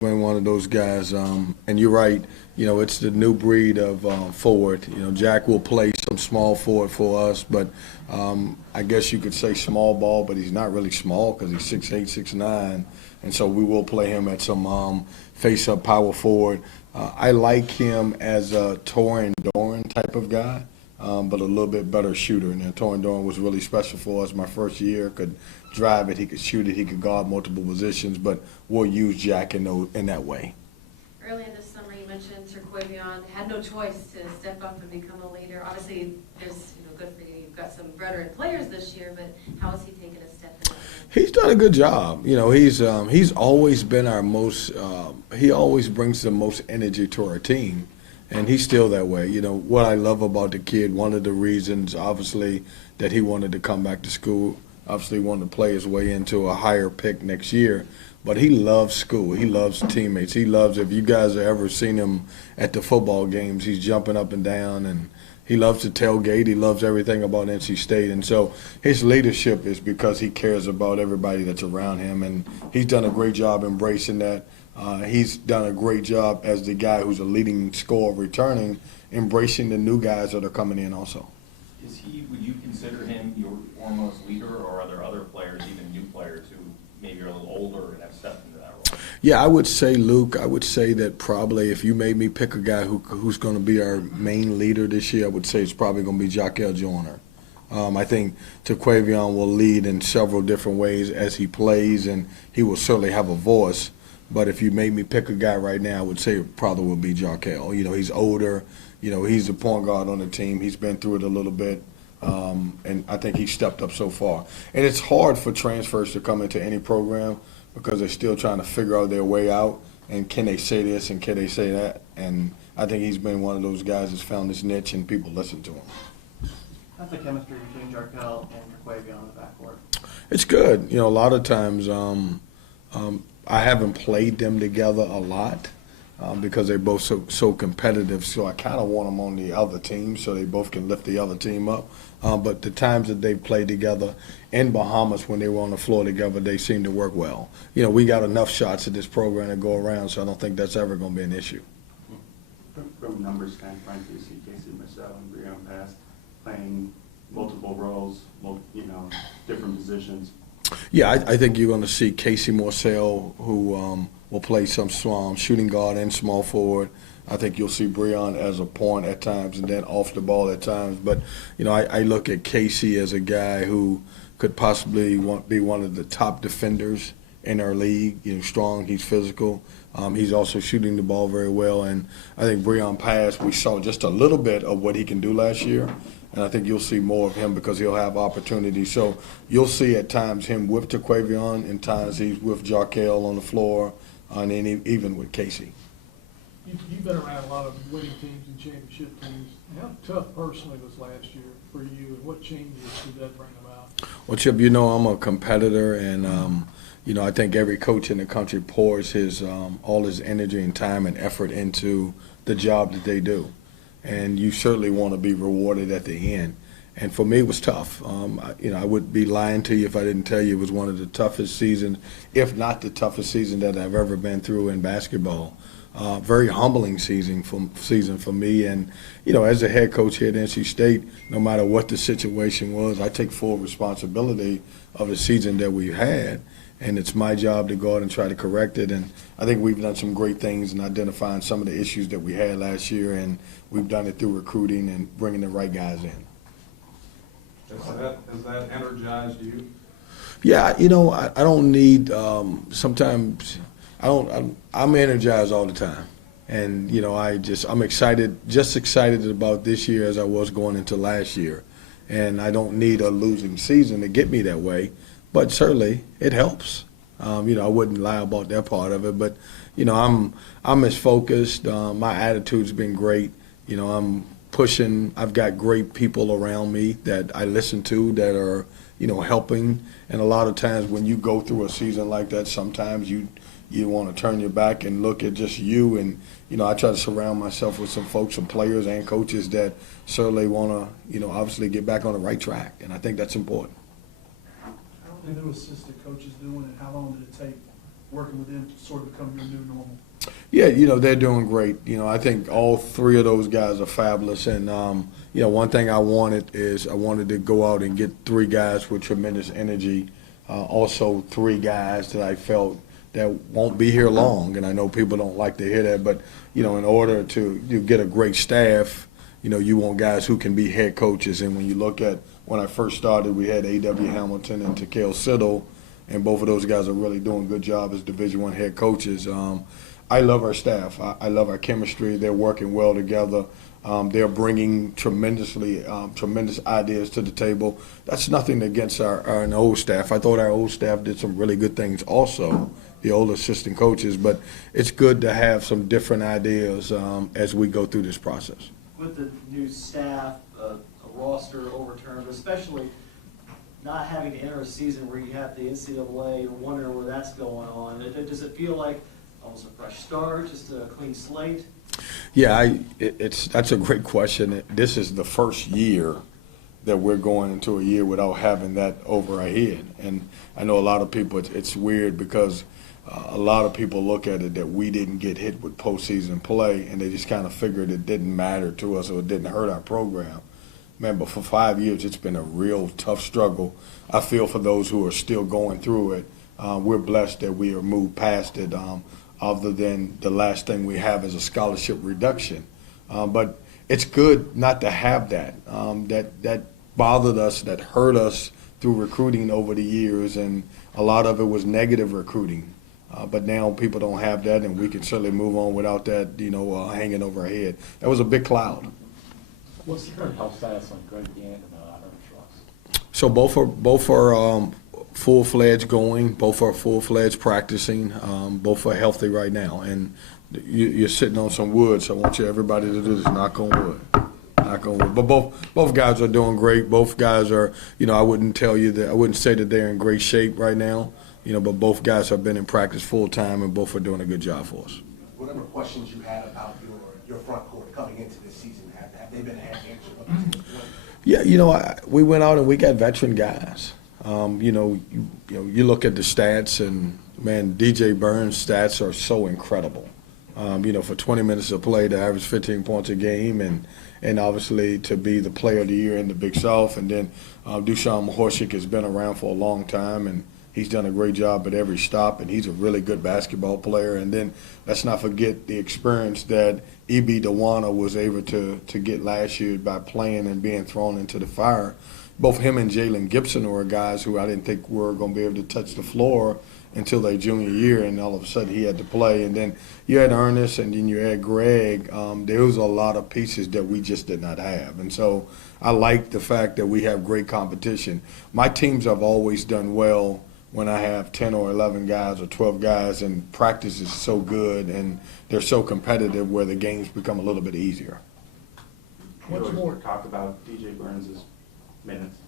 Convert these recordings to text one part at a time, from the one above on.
Been one of those guys, and you're right. It's the new breed of forward. Jack will play some small forward for us, but I guess you could say small ball, but he's not really small because he's 6'8", 6'9", and so we will play him at some face-up power forward. I like him as a Torin Doran type of guy, but a little bit better shooter. And Torin Doran was really special for us my first year. Could drive it, he could shoot it, he could guard multiple positions, but we'll use Jack in that way. Earlier this summer, you mentioned Terquavion had no choice to step up and become a leader. Obviously, there's good for you. You've got some veteran players this year, but how has he taken a step in that? He's done a good job. He's always been our most. He always brings the most energy to our team, and he's still that way. What I love about the kid. One of the reasons, obviously, that he wanted to come back to school. Obviously, wanted to play his way into a higher pick next year. But he loves school. He loves teammates. He loves, if you guys have ever seen him at the football games, he's jumping up and down, and he loves to tailgate. He loves everything about NC State. And so his leadership is because he cares about everybody that's around him, and he's done a great job embracing that. He's done a great job as the guy who's a leading scorer returning, embracing the new guys that are coming in also. Would you consider him your foremost leader, or are there other players, even new players, who maybe are a little older and have stepped into that role? Yeah, I would say, Luke, I would say that probably if you made me pick a guy who's going to be our main leader this year, I would say it's probably going to be Jaquel Joyner. I think Terquavion will lead in several different ways as he plays, and he will certainly have a voice. But if you made me pick a guy right now, I would say it probably would be Jaquel. He's older. He's the point guard on the team. He's been through it a little bit. And I think he's stepped up so far. And it's hard for transfers to come into any program because they're still trying to figure out their way out. And can they say this and can they say that? And I think he's been one of those guys that's found his niche and people listen to him. How's the chemistry between Jaquel and Terquavion on the backcourt? It's good. A lot of times I haven't played them together a lot. Because they're both so competitive, so I kind of want them on the other team so they both can lift the other team up. But the times that they played together in Bahamas when they were on the floor together, they seem to work well. We got enough shots at this program to go around, so I don't think that's ever going to be an issue. From a numbers standpoint, do you see Casey Marcel and Breon Pass playing multiple roles, different positions? Yeah, I think you're going to see Casey Marcel, who will play some shooting guard and small forward. I think you'll see Breon as a point at times and then off the ball at times. But, I look at Casey as a guy who could possibly be one of the top defenders in our league. Strong, he's physical. He's also shooting the ball very well. And I think Breon Pass, we saw just a little bit of what he can do last year. And I think you'll see more of him because he'll have opportunities. So you'll see at times him with Terquavion, and times he's with Jaquel on the floor, and then even with Casey. You've been around a lot of winning teams and championship teams. How tough personally was last year for you, and what changes did that bring about? Well, Chip, I'm a competitor, and I think every coach in the country pours all his energy and time and effort into the job that they do. And you certainly want to be rewarded at the end. And for me, it was tough. I would be lying to you if I didn't tell you it was one of the toughest seasons, if not the toughest season that I've ever been through in basketball. Very humbling season for me. And, as a head coach here at NC State, no matter what the situation was, I take full responsibility of the season that we had. And it's my job to go out and try to correct it. And I think we've done some great things in identifying some of the issues that we had last year, and we've done it through recruiting and bringing the right guys in. Has that energized you? Yeah, I don't need. Sometimes I'm energized all the time, and I'm excited about this year as I was going into last year, and I don't need a losing season to get me that way. But certainly it helps. I wouldn't lie about that part of it. But I'm as focused. My attitude's been great. I'm pushing. I've got great people around me that I listen to that are helping. And a lot of times when you go through a season like that, sometimes you want to turn your back and look at just you. And I try to surround myself with some folks, some players and coaches that certainly want to obviously get back on the right track. And I think that's important. How do assistant coaches doing, and how long did it take working with them sort of become your new normal? Yeah, they're doing great. I think all three of those guys are fabulous. And, one thing I wanted to go out and get three guys with tremendous energy. Also three guys that I felt that won't be here long. And I know people don't like to hear that, but, in order to get a great staff, you want guys who can be head coaches. And when you look at when I first started, we had A.W. Hamilton and Takale Siddle, and both of those guys are really doing a good job as Division I head coaches. I love our staff. I love our chemistry. They're working well together. They're bringing tremendous ideas to the table. That's nothing against our old staff. I thought our old staff did some really good things also, the old assistant coaches, but it's good to have some different ideas as we go through this process. With the new staff, a roster overturned, especially not having to enter a season where you have the NCAA, you're wondering where that's going on. Does it feel like almost a fresh start, just a clean slate? Yeah, that's a great question. This is the first year that we're going into a year without having that over our head. And I know a lot of people, it's weird because a lot of people look at it that we didn't get hit with postseason play, and they just kind of figured it didn't matter to us or it didn't hurt our program. Man, but for 5 years, it's been a real tough struggle. I feel for those who are still going through it. We're blessed that we are moved past it. Other than the last thing we have is a scholarship reduction. But it's good not to have that. That bothered us, that hurt us through recruiting over the years, and a lot of it was negative recruiting. But now people don't have that, and we can certainly move on without that, hanging over our head. That was a big cloud. What's the current health status on Greg Gant and Ernest Ross? So both are full-fledged going. Both are full-fledged practicing. Both are healthy right now. And you're sitting on some wood, so I want everybody to do this. Knock on wood. Knock on wood. But both guys are doing great. Both guys are, I wouldn't say that they're in great shape right now, but both guys have been in practice full-time, and both are doing a good job for us. Whatever questions you had about your front court coming into this season, have they been answered up to this point? Yeah, we went out and we got veteran guys. You look at the stats, and man, DJ Burns' stats are so incredible. For 20 minutes of play to average 15 points a game, and obviously to be the player of the year in the Big South. And then Dusan Mahorshik has been around for a long time, and he's done a great job at every stop, and he's a really good basketball player. And then let's not forget the experience that E.B. Dewana was able to get last year by playing and being thrown into the fire. Both him and Jalen Gibson were guys who I didn't think were going to be able to touch the floor until their junior year, and all of a sudden he had to play. And then you had Ernest, and then you had Greg. There was a lot of pieces that we just did not have. And so I like the fact that we have great competition. My teams have always done well when I have 10 or 11 guys or 12 guys, and practice is so good and they're so competitive where the games become a little bit easier. What's more? Talk about DJ Burns' minutes.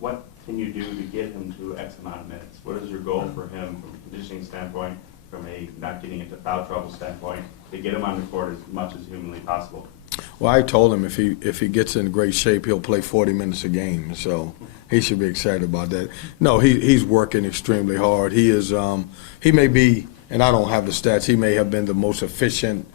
What can you do to get him to X amount of minutes? What is your goal for him from a conditioning standpoint, from a not getting into foul trouble standpoint, to get him on the court as much as humanly possible? Well, I told him if he gets in great shape, he'll play 40 minutes a game. So he should be excited about that. No, he's working extremely hard. He is. He may be, and I don't have the stats. He may have been the most efficient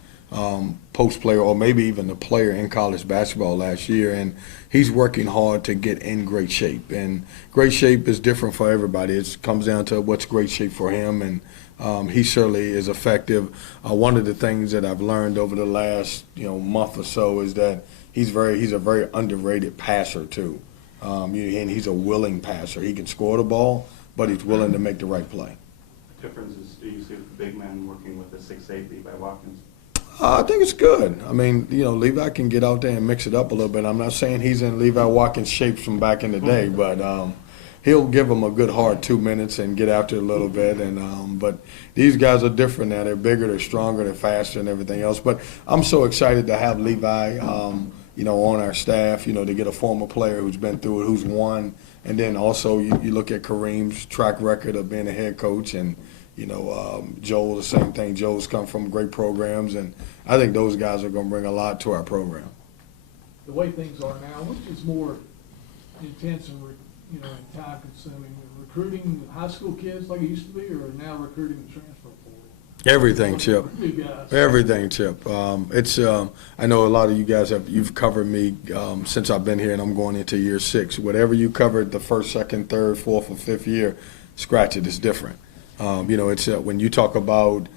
post player, or maybe even the player in college basketball last year. And he's working hard to get in great shape. And great shape is different for everybody. It comes down to what's great shape for him, and he certainly is effective. One of the things that I've learned over the last month or so is that he's a very underrated passer too, and he's a willing passer. He can score the ball, but he's willing to make the right play. The difference is, do you see the big man working with a 6'8" Levi Watkins? I think it's good. I mean, Levi can get out there and mix it up a little bit. I'm not saying he's in Levi Watkins' shape from back in the day, but he'll give him a good hard 2 minutes and get after it a little bit. And but these guys are different now. They're bigger, they're stronger, they're faster, and everything else. But I'm so excited to have Levi, on our staff. To get a former player who's been through it, who's won, and then also you look at Kareem's track record of being a head coach, and Joel, the same thing. Joel's come from great programs, and I think those guys are going to bring a lot to our program. The way things are now, which is more intense and and time-consuming, recruiting high school kids like it used to be, or now recruiting the transfer portal? Everything, Chip. Big guys. Everything, Chip. I know a lot of you guys you've covered me since I've been here, and I'm going into year 6. Whatever you covered the first, second, third, fourth, or fifth year, scratch it. It's different. It's when you talk about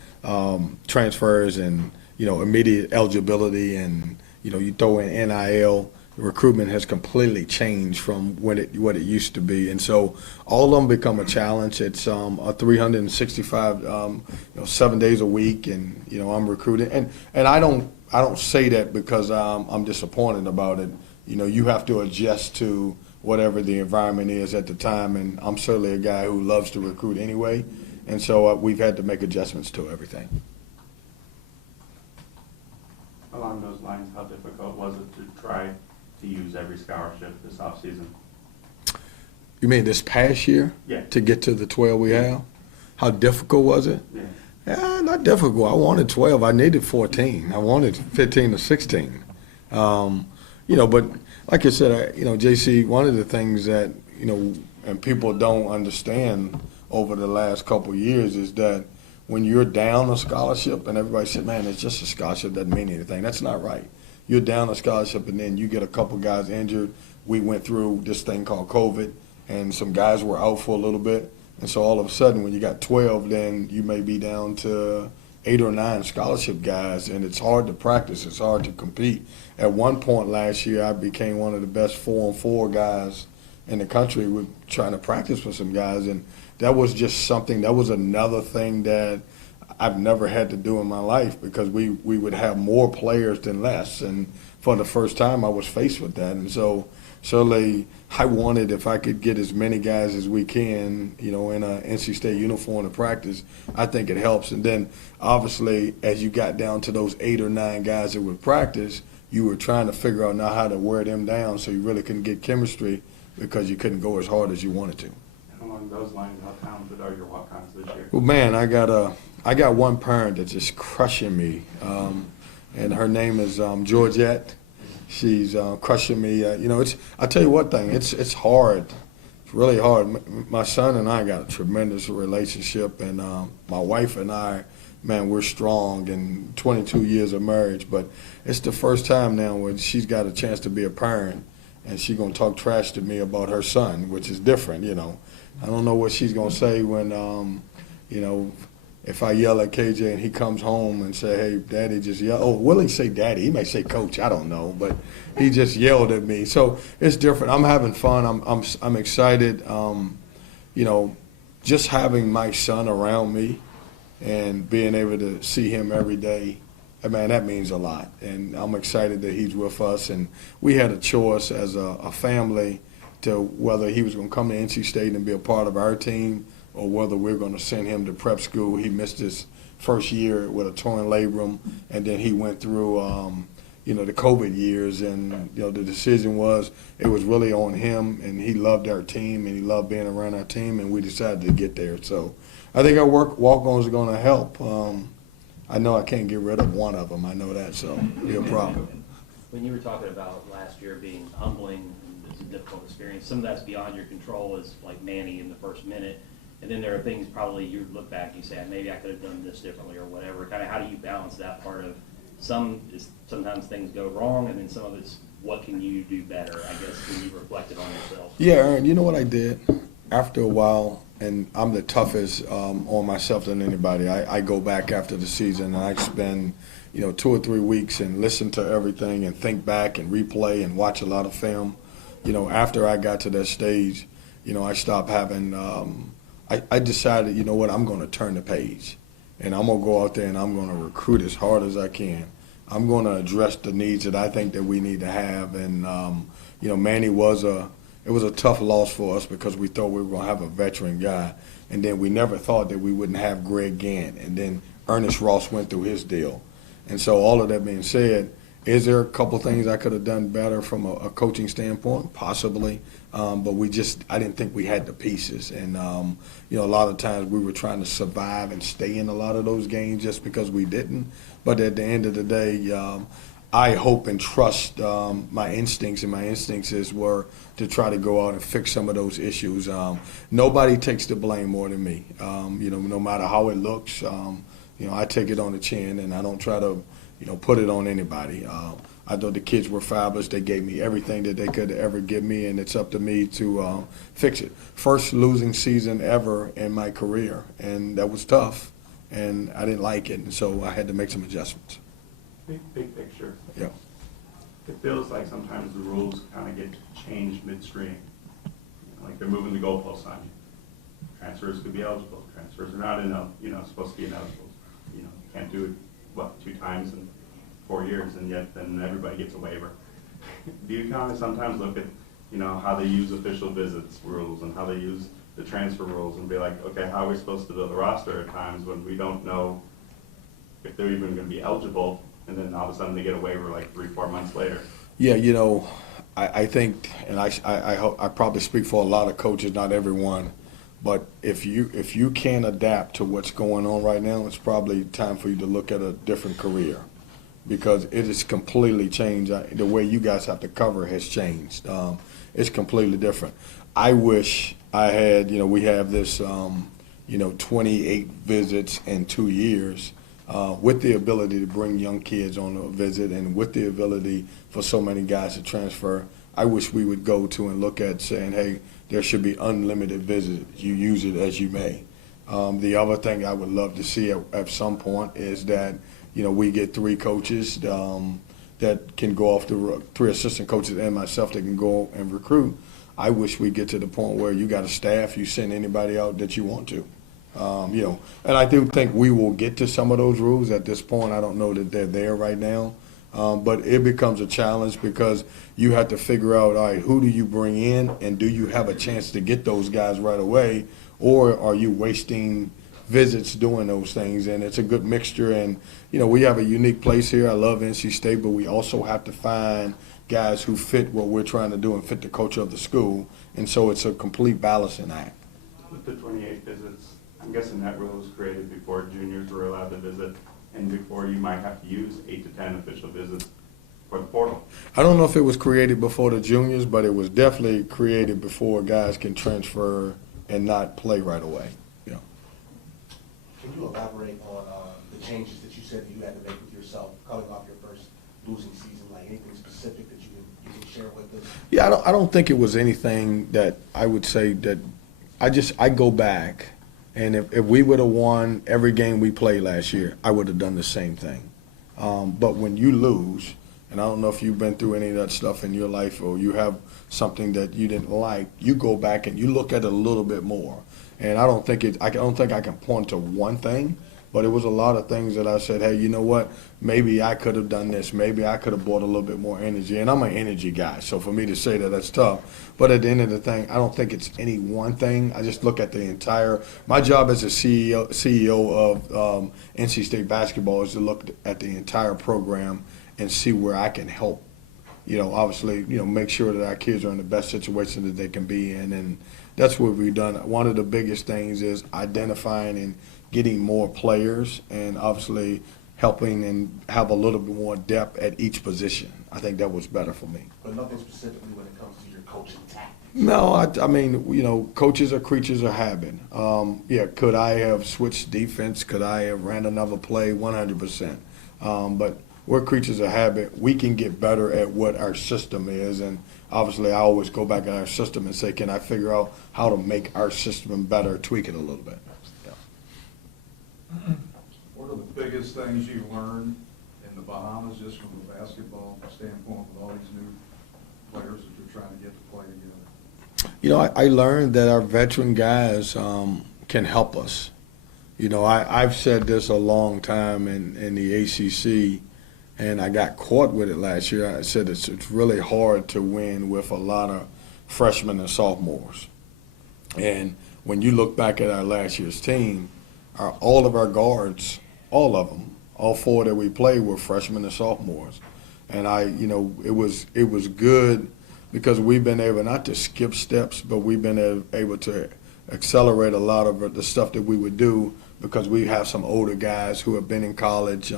transfers and immediate eligibility, and you throw in NIL. Recruitment has completely changed from what it used to be, and so all of them become a challenge. It's a 365, 7 days a week, and I'm recruiting, and I don't say that because I'm disappointed about it. You have to adjust to whatever the environment is at the time, and I'm certainly a guy who loves to recruit anyway, and so we've had to make adjustments to everything. Along those lines, how difficult was it to try to use every scholarship this offseason? You mean this past year? Yeah. To get to the 12 we have? How difficult was it? Yeah. Yeah, not difficult. I wanted 12. I needed 14. I wanted 15 to 16. But like I said, JC, one of the things that, and people don't understand over the last couple of years is that when you're down a scholarship and everybody said, man, it's just a scholarship, doesn't mean anything. That's not right. You're down a scholarship and then you get a couple guys injured. We went through this thing called COVID, and some guys were out for a little bit. And so all of a sudden when you got 12, then you may be down to 8 or 9 scholarship guys, and it's hard to practice. It's hard to compete. At one point last year, I became one of the best 4-on-4 guys in the country with trying to practice with some guys, and that was just something, that was another thing that I've never had to do in my life, because we would have more players than less, and for the first time I was faced with that. And so certainly I wanted, if I could get as many guys as we can, in a NC State uniform to practice, I think it helps. And then obviously as you got down to those 8 or 9 guys that would practice, you were trying to figure out now how to wear them down so you really couldn't get chemistry because you couldn't go as hard as you wanted to. Along those lines, how talented are your walk-ons this year? Well, man, I got one parent that's just crushing me, and her name is Georgette. She's crushing me. I tell you what thing, it's hard. It's really hard. My son and I got a tremendous relationship, and my wife and I, man, we're strong in 22 years of marriage, but it's the first time now when she's got a chance to be a parent, and she's going to talk trash to me about her son, which is different, I don't know what she's going to say when, if I yell at KJ and he comes home and say, hey, Daddy just yelled. Oh, will he say Daddy? He may say Coach. I don't know. But he just yelled at me. So it's different. I'm having fun. I'm excited. Just having my son around me and being able to see him every day, man, that means a lot. And I'm excited that he's with us. And we had a choice as a family to whether he was going to come to NC State and be a part of our team, or whether we're going to send him to prep school. He missed his first year with a torn labrum, and then he went through, the COVID years, and, the decision was, it was really on him, and he loved our team, and he loved being around our team, and we decided to get there. So I think our walk-ons are going to help. I know I can't get rid of one of them. I know that, so it'll be a problem. When you were talking about last year being humbling, it's a difficult experience, some of that's beyond your control, is like Manny in the first minute. And then there are things probably you look back and you say, maybe I could have done this differently or whatever. Kind of how do you balance that part of sometimes things go wrong, and then some of it's what can you do better, I guess, when you reflected on yourself? Yeah, Aaron, you know what I did? After a while, and I'm the toughest on myself than anybody, I go back after the season and I spend 2 or 3 weeks and listen to everything and think back and replay and watch a lot of film. After I got to that stage, I stopped having I decided, I'm going to turn the page, and I'm going to go out there and I'm going to recruit as hard as I can. I'm going to address the needs that I think that we need to have. And, Manny it was a tough loss for us because we thought we were going to have a veteran guy, and then we never thought that we wouldn't have Greg Gant, and then Ernest Ross went through his deal. And so all of that being said, is there a couple things I could have done better from a coaching standpoint? Possibly. But I didn't think we had the pieces. And, a lot of times we were trying to survive and stay in a lot of those games just because we didn't. But at the end of the day, I hope and trust my instincts, and my instincts were to try to go out and fix some of those issues. Nobody takes the blame more than me. No matter how it looks, I take it on the chin, and I don't try to, put it on anybody. I thought the kids were fabulous. They gave me everything that they could ever give me, and it's up to me to fix it. First losing season ever in my career, and that was tough, and I didn't like it, and so I had to make some adjustments. Big picture. Yeah. It feels like sometimes the rules kind of get changed midstream. Like they're moving the goalposts on you. Transfers could be eligible. Transfers are not supposed to be ineligible. You can't do it, 2 times in 4 years, and yet then everybody gets a waiver. Do you kind of sometimes look at, how they use official visits rules and how they use the transfer rules and be like, okay, how are we supposed to build a roster at times when we don't know if they're even going to be eligible, and then all of a sudden they get a waiver like 3-4 months later? Yeah, I think, and I probably speak for a lot of coaches, not everyone, but if you can't adapt to what's going on right now, it's probably time for you to look at a different career, because it has completely changed. The way you guys have to cover has changed. It's completely different. I wish I had, we have this, 28 visits in 2 years. With the ability to bring young kids on a visit, and with the ability for so many guys to transfer, I wish we would go to and look at saying, hey, there should be unlimited visits. You use it as you may. The other thing I would love to see at some point is that, we get 3 coaches that can go off the 3 assistant coaches and myself that can go and recruit. I wish we get to the point where you got a staff, you send anybody out that you want to. And I do think we will get to some of those rules at this point. I don't know that they're there right now, but it becomes a challenge because you have to figure out, all right, who do you bring in, and do you have a chance to get those guys right away, or are you wasting visits doing those things? And it's a good mixture, and we have a unique place here. I love NC State, but we also have to find guys who fit what we're trying to do and fit the culture of the school, and so it's a complete balancing act. With the 28 visits, I'm guessing that rule was created before juniors were allowed to visit, and before you might have to use 8 to 10 official visits for the portal. I don't know if it was created before the juniors, but it was definitely created before guys can transfer and not play right away. Can you elaborate on the changes that you said that you had to make with yourself coming off your first losing season? Like anything specific that you can share with us? Yeah, I don't think it was anything that I would say that I go back. And if we would have won every game we played last year, I would have done the same thing. But when you lose, and I don't know if you've been through any of that stuff in your life, or you have something that you didn't like, you go back and you look at it a little bit more. And I don't think I can point to one thing, but it was a lot of things that I said, hey, you know what? Maybe I could have done this. Maybe I could have brought a little bit more energy. And I'm an energy guy, so for me to say that, that's tough. But at the end of the thing, I don't think it's any one thing. I just look at the entire – my job as a CEO of NC State basketball is to look at the entire program and see where I can help. Obviously, make sure that our kids are in the best situation that they can be in. And that's what we've done. One of the biggest things is identifying and getting more players, and obviously helping and have a little bit more depth at each position. I think that was better for me. But nothing specifically when it comes to your coaching tactics? No, I mean, coaches are creatures of habit. Could I have switched defense? Could I have ran another play? 100%. But we're creatures of habit. We can get better at what our system is, and obviously I always go back at our system and say, can I figure out how to make our system better, tweak it a little bit. What are the biggest things you learned in the Bahamas, just from a basketball standpoint, with all these new players that you're trying to get to play together? I learned that our veteran guys can help us. I've said this a long time in the ACC, and I got caught with it last year. I said it's really hard to win with a lot of freshmen and sophomores. And when you look back at our last year's team, all of our guards, all of them, all 4 that we played were freshmen and sophomores. And it was good because we've been able not to skip steps, but we've been able to accelerate a lot of the stuff that we would do because we have some older guys who have been in college,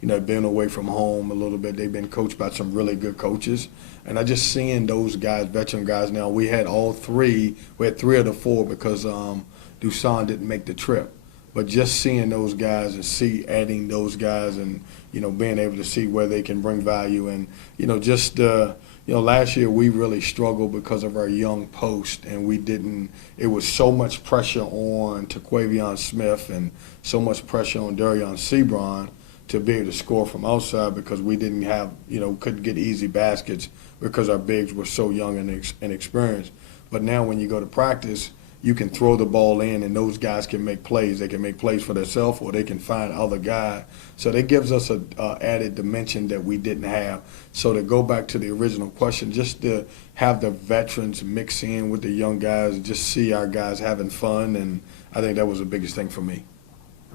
you know, been away from home a little bit. They've been coached by some really good coaches. And I just seeing those guys, veteran guys now, we had 3 of the 4 because Dusan didn't make the trip. But just seeing those guys and adding those guys and, you know, being able to see where they can bring value. And, you know, just, you know, last year we really struggled because of our young post, and it was so much pressure on Taquavion Smith and so much pressure on Darion Sebron to be able to score from outside because we didn't have, you know, couldn't get easy baskets because our bigs were so young and inexperienced. But now when you go to practice, you can throw the ball in and those guys can make plays. They can make plays for themselves or they can find other guys. So that gives us an added dimension that we didn't have. So to go back to the original question, just to have the veterans mix in with the young guys and just see our guys having fun, and I think that was the biggest thing for me.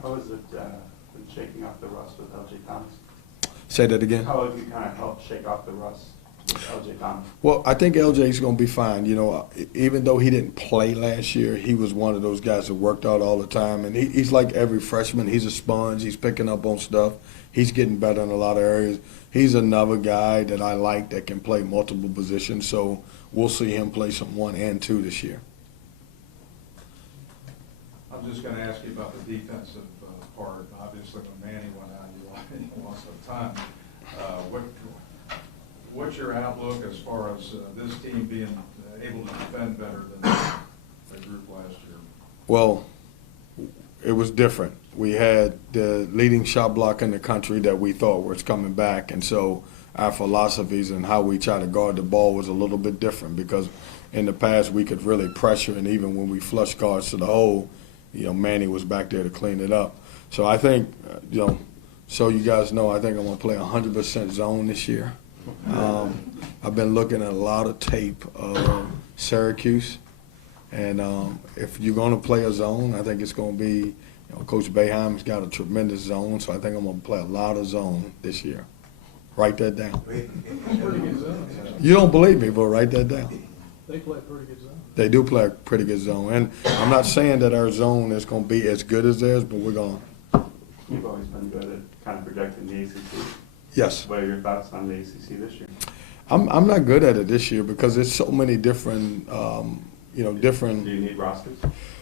How is it been shaking off the rust with LJ Thomas? Say that again? How have you kind of helped shake off the rust with LJ Thomas? Well, I think LJ's going to be fine. You know, even though he didn't play last year, he was one of those guys that worked out all the time. And he's like every freshman. He's a sponge. He's picking up on stuff. He's getting better in a lot of areas. He's another guy that I like that can play multiple positions. So we'll see him play some 1 and 2 this year. I'm just going to ask you about the defensive part. Obviously, when Manny went out, you lost some time. What's your outlook as far as this team being able to defend better than the group last year? Well, it was different. We had the leading shot block in the country that we thought was coming back, and so our philosophies and how we try to guard the ball was a little bit different because in the past we could really pressure, and even when we flush guards to the hole, you know, Manny was back there to clean it up. So I think, you know, so you guys know, I think I'm going to play 100% zone this year. I've been looking at a lot of tape of Syracuse, and if you're going to play a zone, I think it's going to be, you know, Coach Boeheim's got a tremendous zone, so I think I'm going to play a lot of zone this year. Write that down. Pretty good zone. You don't believe me, but write that down. They play a pretty good zone. They do play a pretty good zone, and I'm not saying that our zone is going to be as good as theirs, but we're going to. You've always been good at kind of projecting the ACC. Yes. What are your thoughts on the ACC this year? I'm not good at it this year because there's so many different, you know, different. Do you need rosters?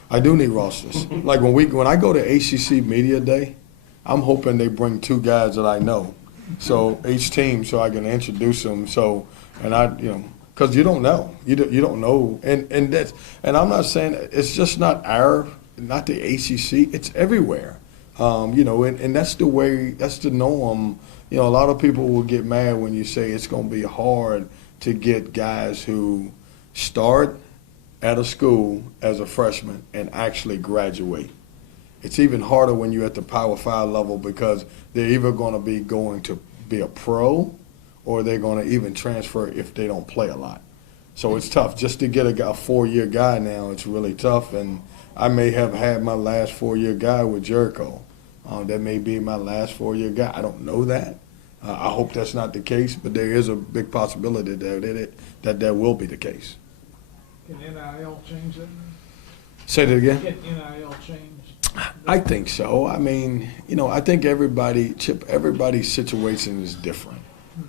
I do need rosters. Like when I go to ACC Media Day, I'm hoping they bring 2 guys that I know, so each team, so I can introduce them. So, and I, you know, because you don't know, you don't know, and that's, and I'm not saying it's just not the ACC. It's everywhere, you know, and that's the way, that's the norm. You know, a lot of people will get mad when you say it's going to be hard to get guys who start at a school as a freshman and actually graduate. It's even harder when you're at the Power 5 level because they're either going to be going to be a pro or they're going to even transfer if they don't play a lot. So it's tough. Just to get a 4-year guy now, it's really tough. And I may have had my last 4-year guy with Jericho. That may be my last 4-year guy. I don't know that. I hope that's not the case, but there is a big possibility that will be the case. Can NIL change that? Say that again? Can NIL change? I think so. I mean, you know, I think everybody's situation is different.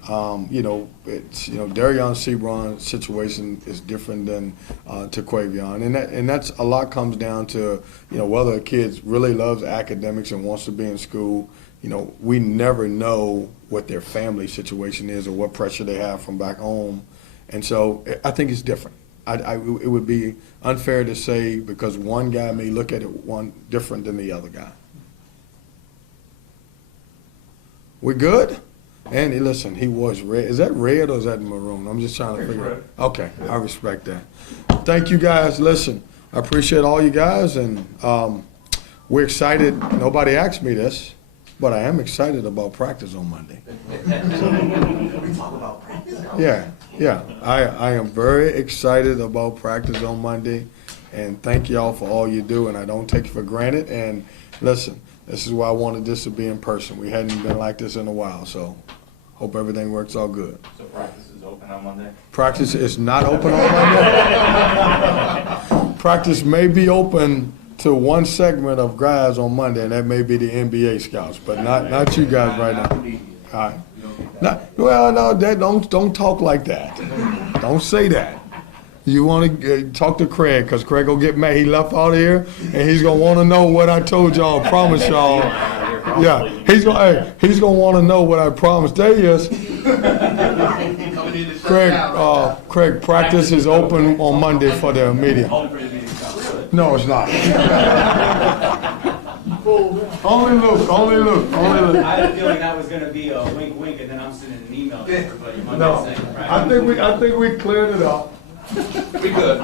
You know, it's, you know, Darion Sebron's situation is different than Taquavion, and that's a lot comes down to, you know, whether a kid really loves academics and wants to be in school. You know, we never know what their family situation is or what pressure they have from back home, and so I think it's different. It would be unfair to say because one guy may look at it one different than the other guy. We good? Andy, listen, he was red. Is that red or is that maroon? I'm just trying to figure it out. Okay, I respect that. Thank you guys. Listen, I appreciate all you guys, and we're excited. Nobody asked me this, but I am excited about practice on Monday. We talk about practice now. Yeah. I am very excited about practice on Monday, and thank y'all for all you do, and I don't take it for granted. And listen, this is why I wanted this to be in person. We hadn't been like this in a while, so hope everything works out good. So practice is open on Monday? Practice is not open on Monday. Practice may be open to one segment of guys on Monday, and that may be the NBA scouts, but not you guys right now. All right. Well, no, don't talk like that. Don't say that. You want to talk to Craig, because Craig will get mad. He left out here, and he's going to want to know what I told y'all, promise y'all. Yeah, he's going to want to know what I promised. There he is. Craig, practice is open on Monday for the media. No, it's not. Only Luke. I had a feeling that was gonna be a wink, wink, and then I'm sending an email to everybody Monday No, saying. I think we cleared it up. We good.